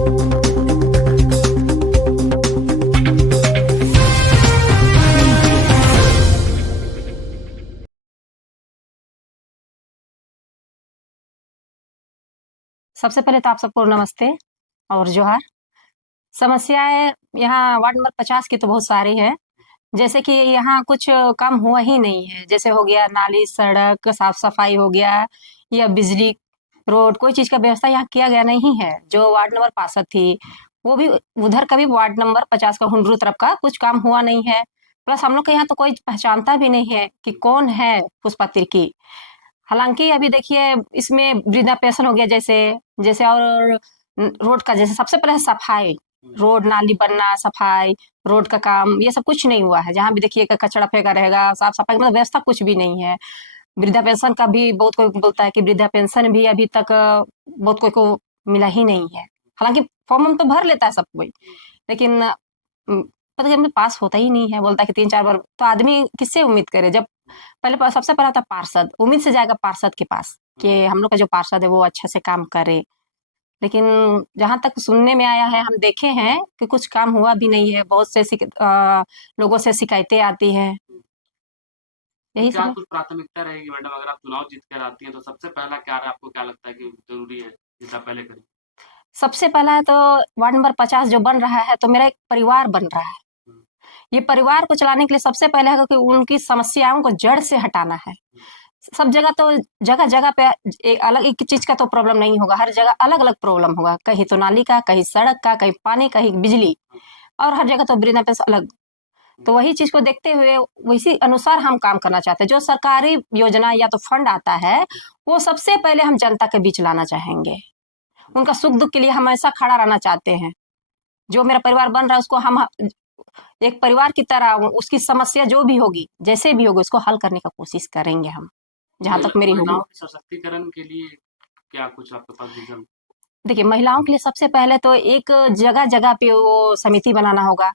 सबसे पहले तो आप सबको नमस्ते और जोहार। समस्याएं यहाँ वार्ड नंबर 50 की तो बहुत सारी है। जैसे कि यहाँ कुछ काम हुआ ही नहीं है, जैसे हो गया नाली, सड़क, साफ सफाई हो गया या बिजली, रोड, कोई चीज का व्यवस्था यहाँ किया गया नहीं है। जो वार्ड नंबर 65 थी, वो भी उधर का भी वार्ड नंबर 50 का हुंडरू तरफ का कुछ काम हुआ नहीं है। प्लस हम लोग के यहाँ तो कोई पहचानता भी नहीं है कि कौन है पुष्पा तिर्की। हालांकि अभी देखिए इसमें वृद्धा पेंशन हो गया, जैसे जैसे और रोड का जैसे सबसे पहले सफाई, रोड नाली बनना, सफाई, रोड का काम, ये सब कुछ नहीं हुआ है। जहाँ भी देखिए कचरा फेंका रहेगा, साफ सफाई मतलब व्यवस्था कुछ भी नहीं है। वृद्धा पेंशन का भी बहुत कोई बोलता है कि वृद्धा पेंशन भी अभी तक बहुत कोई को मिला ही नहीं है। हालांकि फॉर्म हम तो भर लेता है सब कोई, लेकिन पता नहीं हमें पास होता ही नहीं है। बोलता है कि 3-4 बार, तो आदमी किससे उम्मीद करे? जब पहले सबसे पहला था पार्षद, उम्मीद से जाएगा पार्षद के पास कि हम लोग का जो पार्षद है वो अच्छे से काम करे। लेकिन जहां तक सुनने में आया है, हम देखे हैं कि कुछ काम हुआ भी नहीं है। बहुत से लोगों से शिकायतें आती हैं। तो यही क्या सब है। कुछ प्राथमिकता रहेगी मैडम, अगर आप चुनाव जीत कर आती हैं तो सबसे पहला क्या आपको क्या लगता है कि जरूरी है जिसे आप पहले करें? सबसे पहला है तो वार्ड नंबर 50 जो बन रहा है, तो मेरा एक परिवार बन रहा है। हम्म, ये परिवार को चलाने के लिए सबसे पहले है कि उनकी समस्याओं को जड़ से हटाना है। सब जगह तो जगह जगह पे अलग एक चीज का तो प्रॉब्लम नहीं होगा, हर जगह अलग अलग प्रॉब्लम होगा। कहीं तो नाली का, कहीं सड़क का, कहीं पानी, कहीं बिजली, और हर जगह तो वृद्धा पेंशन अलग। तो वही चीज को देखते हुए वैसी अनुसार हम काम करना चाहते हैं। जो सरकारी योजना या तो फंड आता है, वो सबसे पहले हम जनता के बीच लाना चाहेंगे। उनका सुख दुख के लिए हमेशा खड़ा रहना चाहते हैं। जो मेरा परिवार बन रहा है उसको हम एक परिवार की तरह उसकी समस्या जो भी होगी, जैसे भी होगी, उसको हल करने का कोशिश करेंगे हम, जहां तक मेरी होगी। महिलाओं के सशक्तिकरण के लिए क्या कुछ आपके पास विजन? देखिए महिलाओं के लिए सबसे पहले तो एक जगह जगह पे वो समिति बनाना होगा।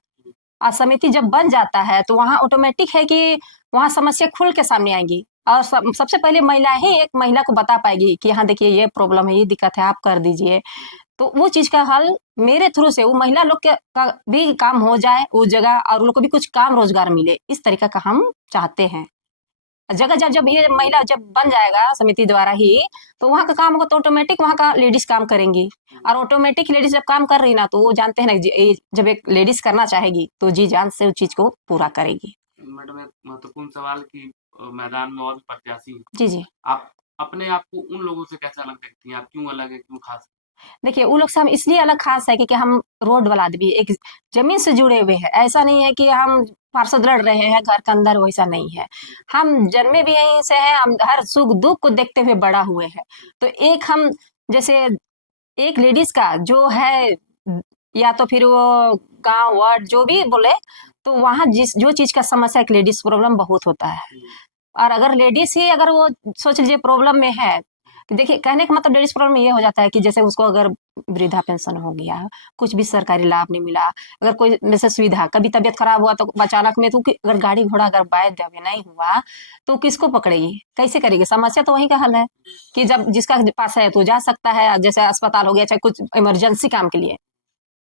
और समिति जब बन जाता है तो वहाँ ऑटोमेटिक है कि वहाँ समस्या खुल के सामने आएगी। और सबसे पहले महिला ही एक महिला को बता पाएगी कि हाँ देखिए ये प्रॉब्लम है, ये दिक्कत है, आप कर दीजिए। तो वो चीज का हल मेरे थ्रू से वो महिला लोग के का भी काम हो जाए उस जगह, और उन लोग को भी कुछ काम रोजगार मिले, इस तरीका का हम चाहते हैं। जगह जब जब ये महिला जब बन जाएगा समिति द्वारा ही, तो वहाँ का काम होगा तो ऑटोमेटिक वहाँ का लेडीज काम करेंगी। और ऑटोमेटिक लेडीज जब काम कर रही ना, तो वो जानते हैं ना जब एक लेडीज करना चाहेगी तो जी जान से उस चीज को पूरा करेगी। मैडम एक महत्वपूर्ण सवाल कि मैदान में और भी प्रत्याशी हैं। जी जी। आप अपने आप को उन लोगों से कैसे अलग देखती हैं? आप क्यों अलग है, क्यों खास? देखिए वो लोग से हम इसलिए अलग खास है कि हम रोड वाला आदमी एक जमीन से जुड़े हुए हैं। ऐसा नहीं है कि हम पार्षद लड़ रहे हैं घर के अंदर, वैसा नहीं है। हम जन्मे भी यहीं से हैं, हम हर सुख दुख को देखते हुए बड़ा हुए हैं। तो एक हम जैसे एक लेडीज का जो है, या तो फिर वो गांव वार्ड जो भी बोले, तो वहाँ जिस जो चीज का समस्या, एक लेडीज प्रॉब्लम बहुत होता है। और अगर लेडीज ही अगर वो सोच लीजिए प्रॉब्लम में है, कि देखिए कहने का मतलब लेडीज प्रॉब्लम ये हो जाता है कि जैसे उसको अगर वृद्धा पेंशन हो गया, कुछ भी सरकारी लाभ नहीं मिला, अगर कोई जैसे सुविधा, कभी तबियत खराब हुआ तो अचानक में तो अगर गाड़ी घोड़ा अगर वायदे नहीं हुआ, तो किसको पकड़ेगी, कैसे करेगी? समस्या तो वही का हल है कि जब जिसका पास है तो जा सकता है, जैसे अस्पताल हो गया, चाहे कुछ इमरजेंसी काम के लिए।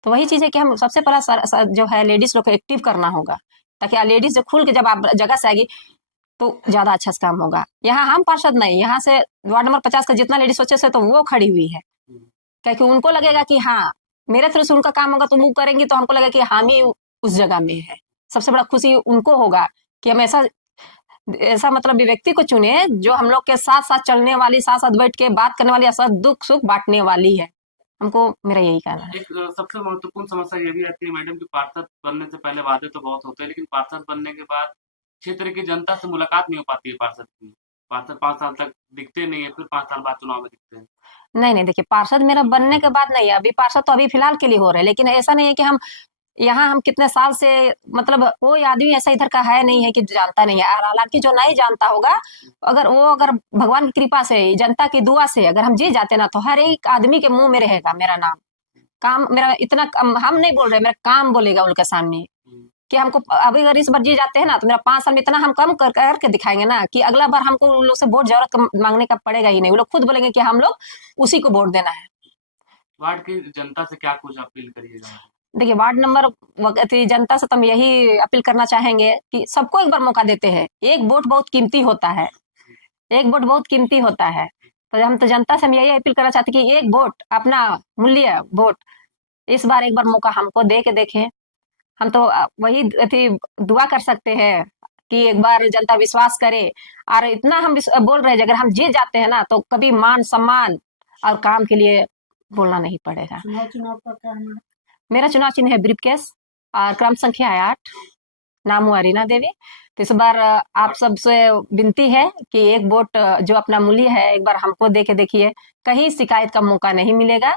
तो वही चीज है कि हम सबसे पहला जो है लेडीज लोग को एक्टिव करना होगा, ताकि लेडीज जो खुल के जब आप जगह से आएगी तो ज्यादा अच्छा से काम होगा। यहाँ हम पार्षद नहीं, यहाँ से वार्ड नंबर 50 का जितना लेडीज सोचे से तो वो खड़ी हुई है, क्योंकि उनको लगेगा कि हाँ मेरे थ्रू से उनका काम होगा, तो वो करेंगी तो हमको लगेगा कि हम ही उस जगह में है। सबसे बड़ा खुशी उनको होगा कि हम ऐसा ऐसा मतलब व्यक्ति को चुने जो हम लोग के साथ साथ चलने वाली, साथ साथ बैठ के बात करने वाली, साथ दुख सुख बांटने वाली है। हमको मेरा यही कहना है। एक सबसे महत्वपूर्ण समस्या ये भी रहती है मैडम कि पार्षद बनने से पहले वादे तो बहुत होते हैं, लेकिन पार्षद बनने के बाद क्षेत्र की जनता से मुलाकात नहीं हो पाती है पार्षद की। पार्षद 5 साल तक दिखते नहीं है, फिर 5 साल बाद चुनाव में दिखते हैं। नहीं नहीं, देखिए पार्षद मेरा बनने के बाद नहीं है, अभी पार्षद तो अभी फिलहाल के लिए हो रहे हैं। लेकिन ऐसा नहीं है कि हम यहाँ हम कितने साल से, मतलब कोई आदमी ऐसा इधर का है नहीं है कि जानता नहीं है। और हालांकि जो नहीं जानता होगा, अगर भगवान की कृपा से, जनता की दुआ से अगर हम जी जाते ना, तो हर एक आदमी के मुंह में रहेगा मेरा नाम। काम मेरा इतना हम नहीं बोल रहे, मेरा काम बोलेगा उनके सामने हुँ, कि हमको अभी अगर इस बार जी जाते हैं ना, तो मेरा 5 साल में इतना हम कम करके दिखाएंगे ना कि अगला बार हमको उन लोग से वोट जरूरत मांगने का पड़ेगा ही नहीं। वो लोग खुद बोलेंगे कि हम लोग उसी को वोट देना है। वार्ड की जनता से क्या कुछ अपील करिएगा? देखिए वार्ड नंबर जनता से तो हम यही अपील करना चाहेंगे कि सबको एक बार मौका देते हैं। एक वोट बहुत कीमती होता है, एक वोट बहुत कीमती होता है। तो हम तो जनता से हम यही अपील करना चाहते हैं कि एक वोट अपना मूल्य वोट इस बार एक बार मौका हमको दे के देखें। हम तो वही दुआ कर सकते हैं कि एक बार जनता विश्वास करे। और इतना हम बोल रहे हैं अगर हम जीत जाते हैं ना तो कभी मान सम्मान और काम के लिए बोलना नहीं पड़ेगा। चुनाव का क्या है? मेरा चुनाव चिन्ह है ब्रीफकेस और क्रम संख्या है 8, नाम हूँ अरीना देवी। तो इस बार आप सबसे विनती है कि एक वोट जो अपना मूल्य है एक बार हमको दे के देखिए, कहीं शिकायत का मौका नहीं मिलेगा।